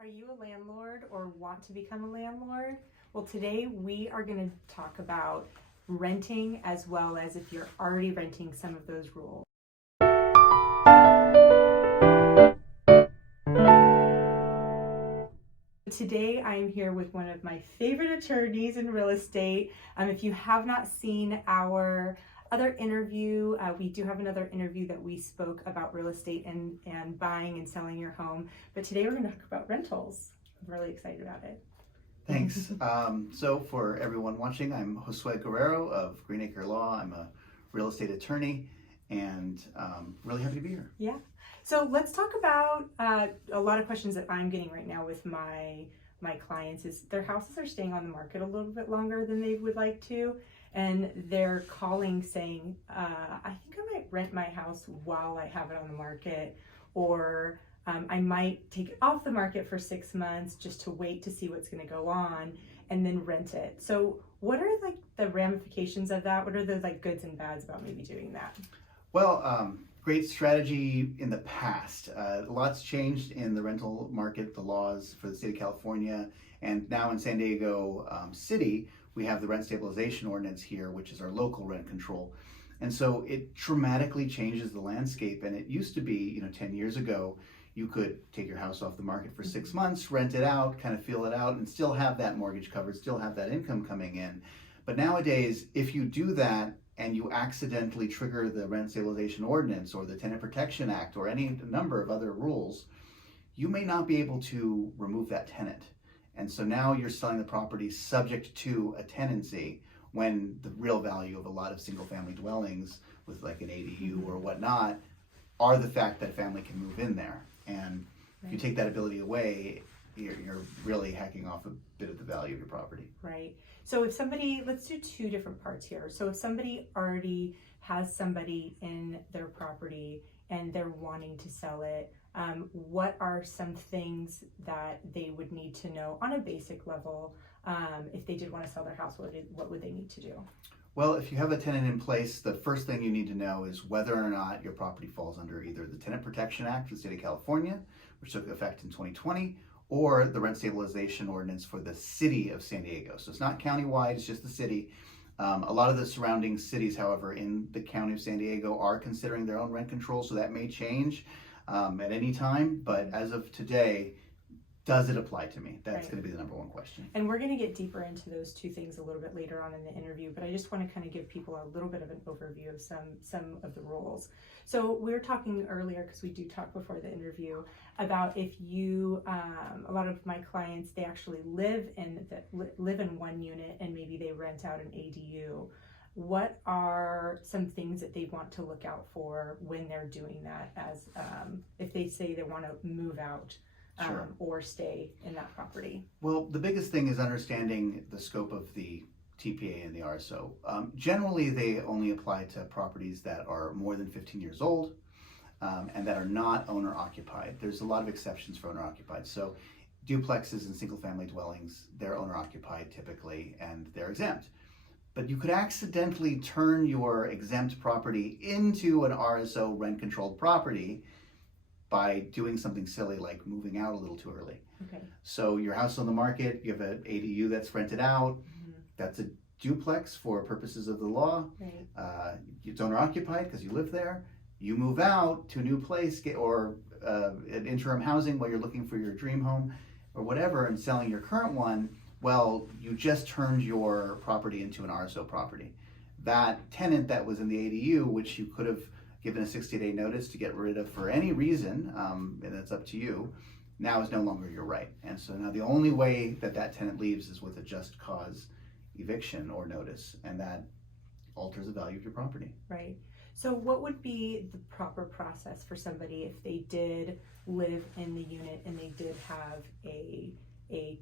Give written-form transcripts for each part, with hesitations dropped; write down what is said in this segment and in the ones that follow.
Are you a landlord or want to become a landlord? Well, today we are going to talk about renting as well as if you're already renting, some of those rules. Today I'm here with one of my favorite attorneys in real estate. If you have not seen our other interview, we do have another interview that we spoke about real estate and buying and selling your home. But today we're going to talk about rentals. I'm really excited about it. Thanks. So for everyone watching, I'm Josue Guerrero of Greenacre Law. I'm a real estate attorney and really happy to be here. Yeah. So let's talk about a lot of questions that I'm getting right now with my clients is their houses are staying on the market a little bit longer than they would like to. And they're calling saying, I think I might rent my house while I have it on the market, or I might take it off the market for 6 months just to wait to see what's going to go on and then rent it. So what are like the ramifications of that? What are the like goods and bads about maybe doing that? Well, great strategy in the past. Lots changed in the rental market, the laws for the state of California, and now in San Diego City, we have the rent stabilization ordinance here, which is our local rent control. And so it dramatically changes the landscape. And it used to be, 10 years ago, you could take your house off the market for 6 months, rent it out, kind of feel it out, and still have that mortgage covered, still have that income coming in. But nowadays, if you do that and you accidentally trigger the rent stabilization ordinance or the Tenant Protection Act or any number of other rules, you may not be able to remove that tenant. And so now you're selling the property subject to a tenancy when the real value of a lot of single family dwellings with like an ADU or whatnot are the fact that a family can move in there. And if you take that ability away, you're really hacking off a bit of the value of your property. Right. So if somebody, let's do two different parts here. So if somebody already has somebody in their property and they're wanting to sell it, what are some things that they would need to know on a basic level if they did want to sell their house? What would they need to do? Well, if you have a tenant in place, the first thing you need to know is whether or not your property falls under either the Tenant Protection Act for the state of California, which took effect in 2020, or the Rent Stabilization Ordinance for the city of San Diego. So it's not countywide, it's just the city. A lot of the surrounding cities, however, in the county of San Diego are considering their own rent control, so that may change at any time. But as of today, does it apply to me? That's going to be the number one question. And we're going to get deeper into those two things a little bit later on in the interview, but I just want to kind of give people a little bit of an overview of some of the rules. So we were talking earlier, because we do talk before the interview, about if you, a lot of my clients, they actually live in one unit and maybe they rent out an ADU. What are some things that they want to look out for when they're doing that, as if they say they want to move out? Sure. Or stay in that property? Well, the biggest thing is understanding the scope of the TPA and the RSO. Generally, they only apply to properties that are more than 15 years old and that are not owner-occupied. There's a lot of exceptions for owner-occupied. So duplexes and single-family dwellings, they're owner-occupied typically, and they're exempt. But you could accidentally turn your exempt property into an RSO rent-controlled property by doing something silly like moving out a little too early. Okay. So your house on the market, you have an ADU that's rented out, that's a duplex for purposes of the law. Right. It's owner occupied because you live there. You move out to a new place or an interim housing while you're looking for your dream home or whatever and selling your current one. Well, you just turned your property into an RSO property. That tenant that was in the ADU, which you could have given a 60-day notice to get rid of for any reason, and that's up to you, now is no longer your right. And so now the only way that tenant leaves is with a just cause eviction or notice, and that alters the value of your property. Right. So what would be the proper process for somebody if they did live in the unit and they did have a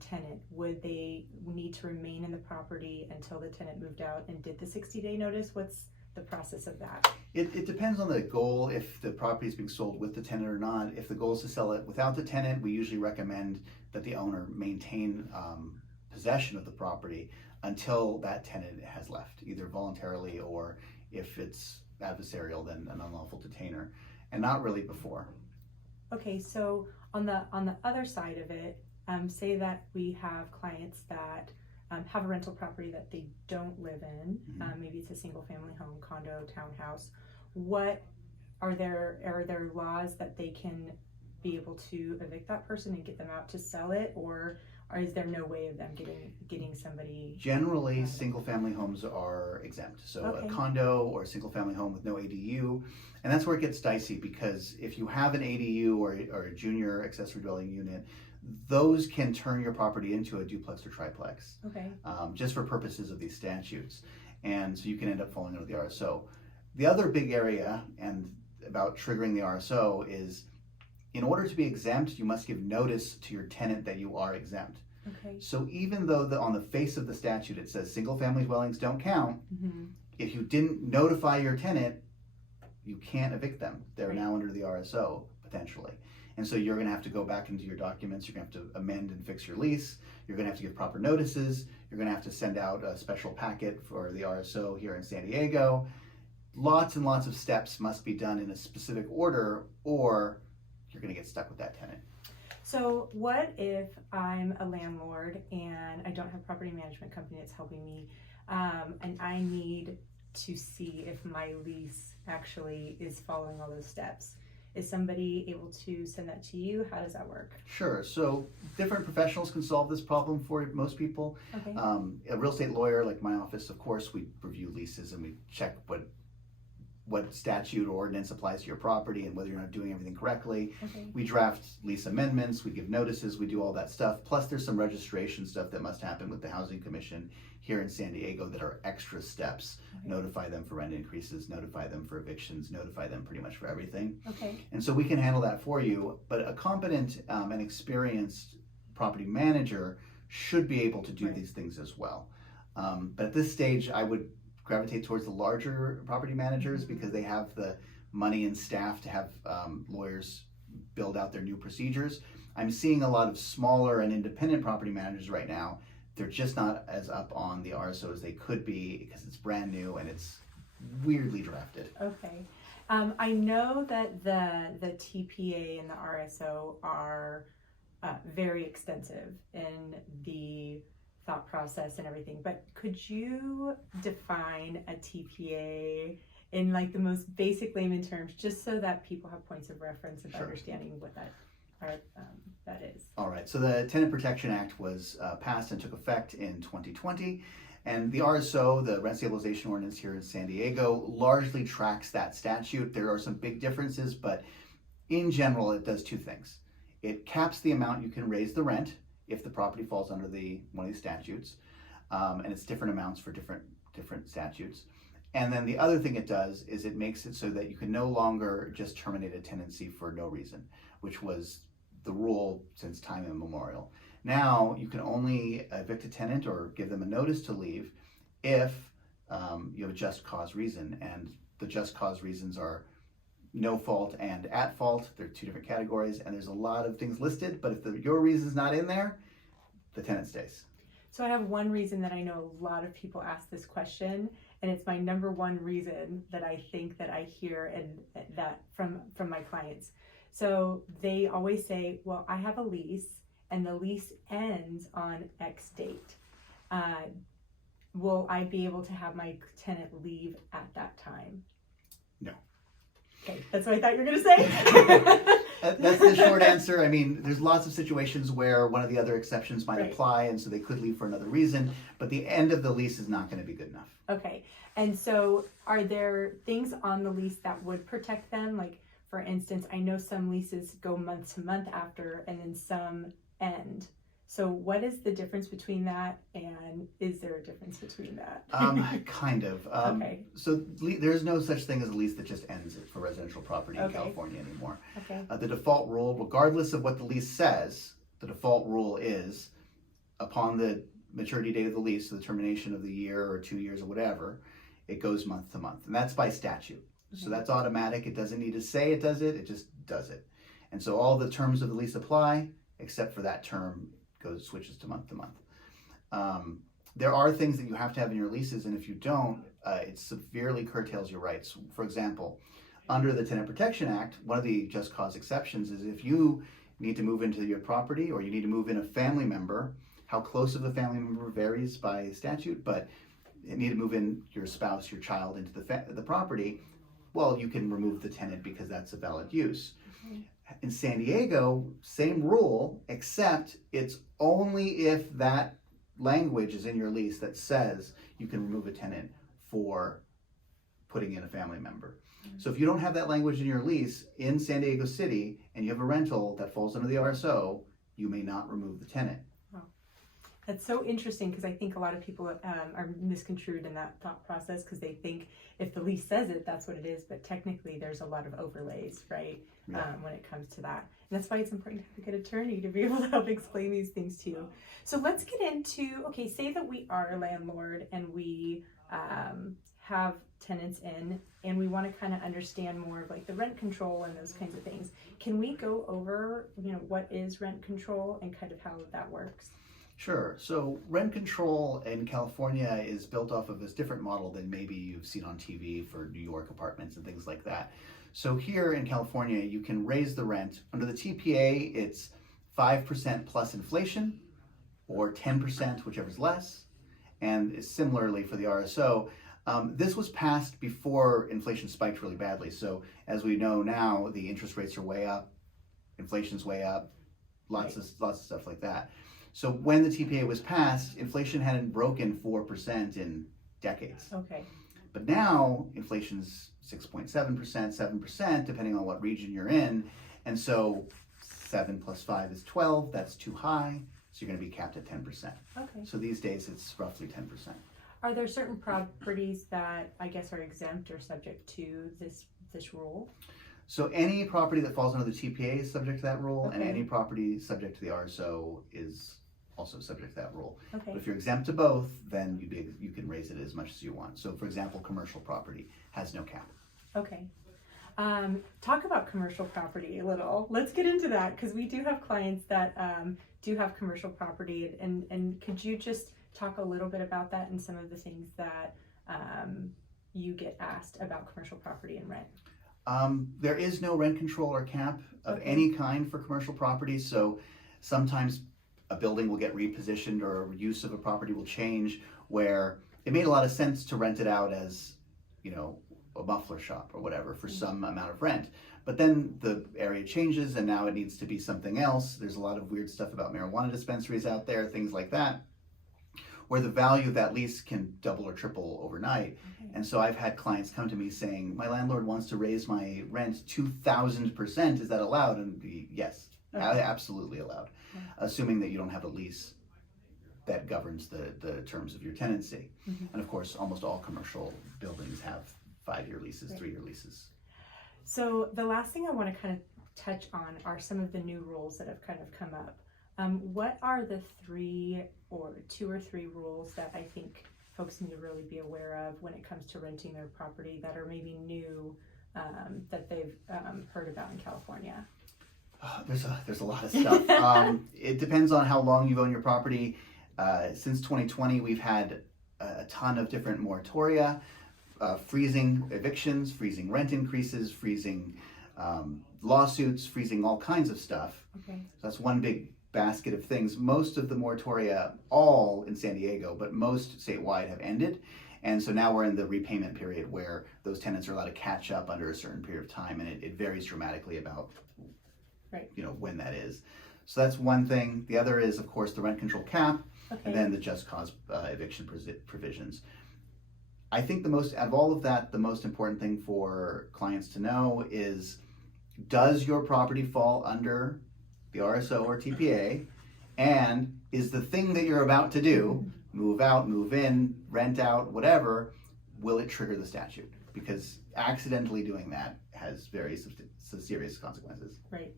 tenant? Would they need to remain in the property until the tenant moved out and did the 60-day notice? What's the process of that? It depends on the goal, if the property is being sold with the tenant or not. If the goal is to sell it without the tenant, we usually recommend that the owner maintain possession of the property until that tenant has left, either voluntarily or if it's adversarial, then an unlawful detainer, and not really before. Okay, so on the other side of it, say that we have clients that have a rental property that they don't live in. Maybe it's a single family home, condo, townhouse. What are there laws that they can be able to evict that person and get them out to sell it, or is there no way of them getting somebody? Generally, single family homes are exempt. So Okay. a condo or a single family home with no ADU, and that's where it gets dicey, because if you have an ADU or a junior accessory dwelling unit, those can turn your property into a duplex or triplex, Okay. just for purposes of these statutes. And so you can end up falling under the RSO. The other big area and about triggering the RSO is, in order to be exempt, you must give notice to your tenant that you are exempt. Okay. So even though on the face of the statute it says single family dwellings don't count, if you didn't notify your tenant, you can't evict them. They're now under the RSO potentially. And so you're gonna have to go back into your documents, you're gonna have to amend and fix your lease, you're gonna have to give proper notices, you're gonna have to send out a special packet for the RSO here in San Diego. Lots and lots of steps must be done in a specific order, or you're going to get stuck with that tenant. So what if I'm a landlord and I don't have a property management company that's helping me, and I need to see if my lease actually is following all those steps? Is somebody able to send that to you? How does that work? Sure. So different professionals can solve this problem for most people. Okay. A real estate lawyer like my office, of course, we review leases and we check what statute or ordinance applies to your property and whether you're not doing everything correctly. Okay. We draft lease amendments, we give notices, we do all that stuff. Plus there's some registration stuff that must happen with the Housing Commission here in San Diego that are extra steps. Okay. Notify them for rent increases, notify them for evictions, notify them pretty much for everything. Okay. And so we can handle that for you, but a competent and experienced property manager should be able to do these things as well. But at this stage, I would gravitate towards the larger property managers because they have the money and staff to have lawyers build out their new procedures. I'm seeing a lot of smaller and independent property managers right now. They're just not as up on the RSO as they could be because it's brand new and it's weirdly drafted. Okay. I know that the TPA and the RSO are very extensive in the thought process and everything, but could you define a TPA in like the most basic layman terms, just so that people have points of reference of understanding what that is? All right, so the Tenant Protection Act was passed and took effect in 2020, and the RSO, the Rent Stabilization Ordinance here in San Diego, largely tracks that statute. There are some big differences, but in general, it does two things. It caps the amount you can raise the rent if the property falls under one of these statutes, and it's different amounts for different statutes. And then the other thing it does is it makes it so that you can no longer just terminate a tenancy for no reason, which was the rule since time immemorial. Now you can only evict a tenant or give them a notice to leave if you have a just cause reason, and the just cause reasons are no fault and at fault. They're two different categories, and there's a lot of things listed, but if your reason's not in there, the tenant stays. So I have one reason that I know a lot of people ask this question, and it's my number one reason that I think that I hear and that from my clients. So they always say, well, I have a lease and the lease ends on X date. Will I be able to have my tenant leave at that time? No. Okay, that's what I thought you were going to say. That's the short answer. I mean, there's lots of situations where one of the other exceptions might Right. apply, and so they could leave for another reason, but the end of the lease is not going to be good enough. Okay, and so are there things on the lease that would protect them? Like, for instance, I know some leases go month to month after, and then some end. So what is the difference between that, and is there a difference between that? Kind of. Okay. So there's no such thing as a lease that just ends it for residential property in Okay. California anymore. Okay. The default rule, regardless of what the lease says, the default rule is upon the maturity date of the lease, so the termination of the year or 2 years or whatever, it goes month to month, and that's by statute. So that's automatic. It doesn't need to say it does it, it just does it. And so all the terms of the lease apply, except for that term switches to month to month. There are things that you have to have in your leases, and if you don't, it severely curtails your rights. For example, Under the Tenant Protection Act, one of the just cause exceptions is if you need to move into your property or you need to move in a family member, how close of a family member varies by statute, but you need to move in your spouse, your child into the property, well, you can remove the tenant because that's a valid use. In San Diego, same rule, except it's only if that language is in your lease that says you can remove a tenant for putting in a family member. So if you don't have that language in your lease in San Diego City and you have a rental that falls under the RSO, you may not remove the tenant. That's so interesting because I think a lot of people are misconstrued in that thought process because they think if the lease says it, that's what it is. But technically, there's a lot of overlays, right, when it comes to that. And that's why it's important to have a good attorney to be able to help explain these things to you. So let's get into, okay, say that we are a landlord and we have tenants in and we want to kind of understand more of like the rent control and those kinds of things. Can we go over, what is rent control and kind of how that works? Sure. So rent control in California is built off of this different model than maybe you've seen on TV for New York apartments and things like that. So here in California, you can raise the rent. Under the TPA, it's 5% plus inflation or 10%, whichever's less. And similarly for the RSO, this was passed before inflation spiked really badly. So as we know now, the interest rates are way up, inflation's way up, lots of stuff like that. So when the TPA was passed, inflation hadn't broken 4% in decades. Okay. But now inflation's 6.7%, 7%, depending on what region you're in. And so 7 plus 5 is 12. That's too high. So you're going to be capped at 10%. Okay. So these days it's roughly 10%. Are there certain properties that I guess are exempt or subject to this rule? So any property that falls under the TPA is subject to that rule, Okay. and any property subject to the RSO is also subject to that rule. Okay. But if you're exempt to both, then you can raise it as much as you want. So for example, commercial property has no cap. Okay. Talk about commercial property a little. Let's get into that because we do have clients that do have commercial property, and could you just talk a little bit about that and some of the things that you get asked about commercial property and rent? There is no rent control or cap of any kind for commercial property. So sometimes a building will get repositioned or use of a property will change where it made a lot of sense to rent it out as, a muffler shop or whatever for some amount of rent. But then the area changes and now it needs to be something else. There's a lot of weird stuff about marijuana dispensaries out there, things like that, where the value of that lease can double or triple overnight. Okay. And so I've had clients come to me saying, my landlord wants to raise my rent 2,000%. Is that allowed? And yes, absolutely allowed, assuming that you don't have a lease that governs the terms of your tenancy. And of course, almost all commercial buildings have 5-year leases, 3-year leases. So the last thing I want to kind of touch on are some of the new rules that have kind of come up. What are the 2 or 3 rules that I think folks need to really be aware of when it comes to renting their property that are maybe new that they've heard about in California? There's a lot of stuff. It depends on how long you've owned your property. Since 2020, we've had a ton of different moratoria, freezing evictions, freezing rent increases, freezing lawsuits, freezing all kinds of stuff. Okay. So that's one big basket of things. Most of the moratoria, all in San Diego, but most statewide, have ended. And so now we're in the repayment period where those tenants are allowed to catch up under a certain period of time, and it varies dramatically about when that is. So that's one thing. The other is, of course, the rent control cap, and then the just cause eviction provisions. I think out of all of that, the most important thing for clients to know is, does your property fall under the RSO or TPA, and is the thing that you're about to do, move out, move in, rent out, whatever, will it trigger the statute? Because accidentally doing that has very serious consequences. Right.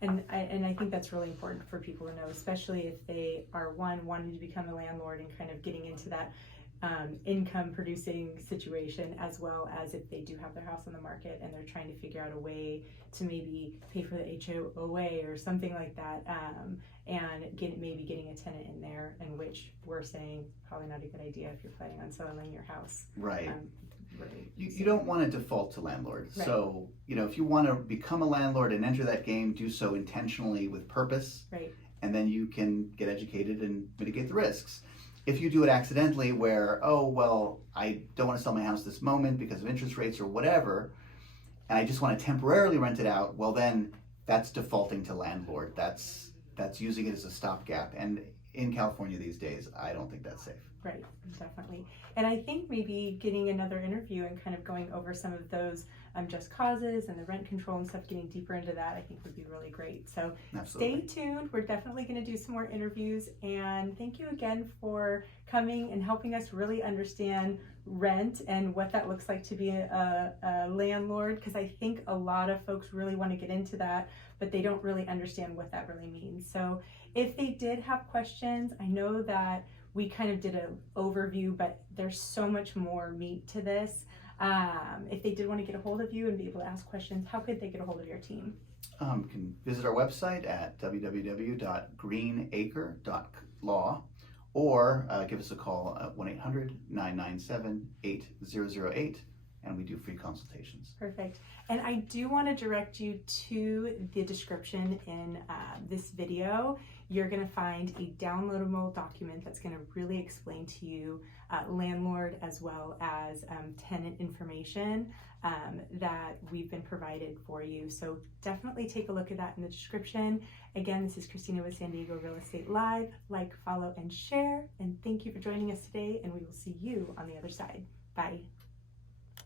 And I think that's really important for people to know, especially if they are wanting to become a landlord and kind of getting into that income producing situation, as well as if they do have their house on the market and they're trying to figure out a way to maybe pay for the HOA or something like that, and maybe getting a tenant in there, in which we're saying probably not a good idea if you're planning on selling your house. Right. Right. You don't want to default to landlord. Right. So, if you want to become a landlord and enter that game, do so intentionally with purpose. Right. And then you can get educated and mitigate the risks. If you do it accidentally where, oh, well, I don't want to sell my house this moment because of interest rates or whatever, and I just want to temporarily rent it out, well, then that's defaulting to landlord. That's using it as a stopgap. And in California these days, I don't think that's safe. Right, definitely. And I think maybe getting another interview and kind of going over some of those just causes and the rent control and stuff, getting deeper into that, I think would be really great. So Absolutely. Stay tuned. We're definitely going to do some more interviews. And thank you again for coming and helping us really understand rent and what that looks like to be a landlord, because I think a lot of folks really want to get into that, but they don't really understand what that really means. So if they did have questions, I know that we kind of did an overview, but there's so much more meat to this. If they did want to get a hold of you and be able to ask questions, how could they get a hold of your team? You can visit our website at www.greenacre.law or give us a call at 1-800-997-8008, and we do free consultations. Perfect. And I do want to direct you to the description in this video. You're going to find a downloadable document that's going to really explain to you landlord as well as tenant information that we've been provided for you. So definitely take a look at that in the description. Again, this is Christina with San Diego Real Estate Live. Like, follow, and share. And thank you for joining us today, and we will see you on the other side. Bye.